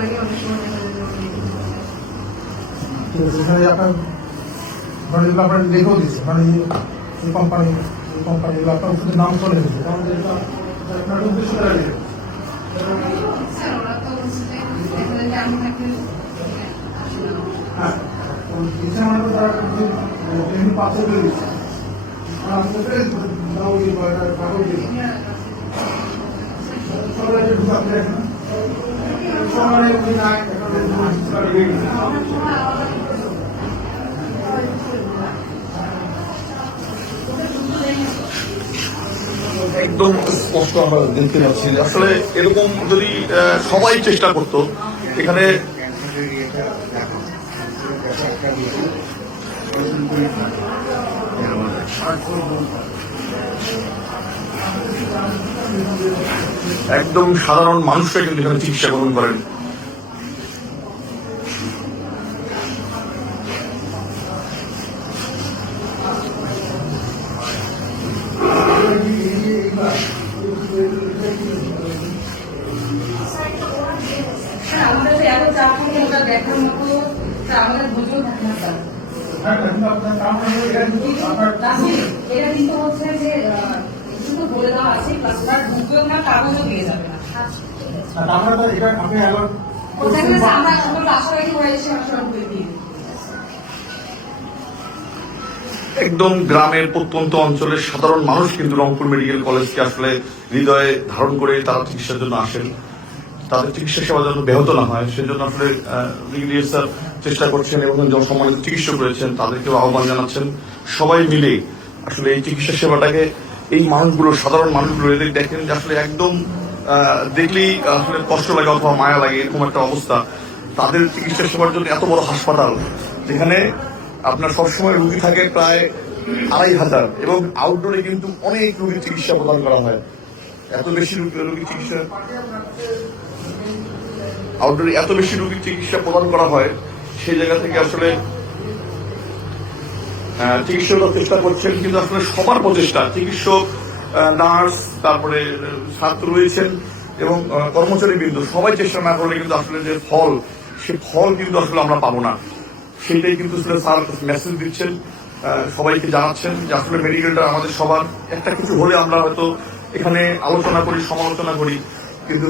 লাগে, অনেক সময় দেখা যায় যে ঠিক আছে, এখানে আপনার মানে এগুলো আপনার লেখেও দিচ্ছে, মানে এই কোম্পানিগুলো আপনার ওষুধের নাম চলে এসেছে, কারণ এটা আপনার উদ্দেশ্য দ্বারা লেখে। স্যার ওরা তো বলছে যে দেখা যায় যে আমি থাকলে আসে না। হ্যাঁ, ইচ্ছা মানে তো তারা এমনি পাথর করে দিচ্ছে, আর আপনি তো দাও দিয়ে কাগজ দিয়ে সবাই ঢুকে আপনি দেখেন সবাই না একদম স্পষ্ট আমরা দেখতে পাচ্ছি যে আসলে এরকম যদি সবাই চেষ্টা করতো এখানে একদম সাধারণ মানুষরা কিন্তু এখানে চিকিৎসা গ্রহণ করেন। স্যার আমাদের তো এত চাপ থাকে, ওটা দেখার মতো আমাদের ধৈর্য থাকে না স্যার। এটা কিন্তু হচ্ছে যে শুধু বলে দেওয়া আছে, প্লাস ওনার ঢুকবেও না, কাগজও দিয়ে যাবে না। ওখানে আমরা আশা রাখি ওরা এসে আসলে দিয়ে দিই। একদম গ্রামের প্রত্যন্ত অঞ্চলের সাধারণ মানুষ কিন্তু রংপুর মেডিকেল কলেজকে আসলে হৃদয়ে ধারণ করে তারা চিকিৎসার জন্য আসেন, তাদের চিকিৎসা সেবা যেন ব্যাহত না হয় সেজন্য আসলে ব্রিগেডিয়ার স্যার চেষ্টা করছেন এবং সম্মানিত চিকিৎসক রয়েছেন তাদেরকেও আহ্বান জানাচ্ছেন সবাই মিলে আসলে এই চিকিৎসা সেবাটাকে এই মানুষগুলো সাধারণ মানুষগুলো এদের দেখেন যে আসলে একদম দেখলেই আসলে কষ্ট লাগে অথবা মায়া লাগে এরকম একটা অবস্থা। তাদের চিকিৎসা সেবার জন্য এত বড় হাসপাতাল যেখানে আপনার সবসময় রুগী থাকে প্রায় 2500 এবং আউটডোরে কিন্তু অনেক রোগীর চিকিৎসা প্রদান করা হয়। এত বেশি রোগীর চিকিৎসা আউটডোরে এত বেশি রোগীর চিকিৎসা প্রদান করা হয়, সেই জায়গা থেকে আসলে চিকিৎসকরা চেষ্টা করছেন, কিন্তু আসলে সবার প্রচেষ্টা চিকিৎসক, নার্স, তারপরে ছাত্র রয়েছেন এবং কর্মচারী বিন্দু সবাই চেষ্টা না করলে কিন্তু আসলে যে ফল সে ফল কিন্তু আসলে আমরা পাবো না। সেটাই কিন্তু স্যার মেসেজ দিচ্ছেন, সবাইকে জানাচ্ছেন যে আসলে মেডিকেলটা আমাদের সবার, একটা কিছু হলে আমরা হয়তো এখানে আলোচনা করি, সমালোচনা করি, কিন্তু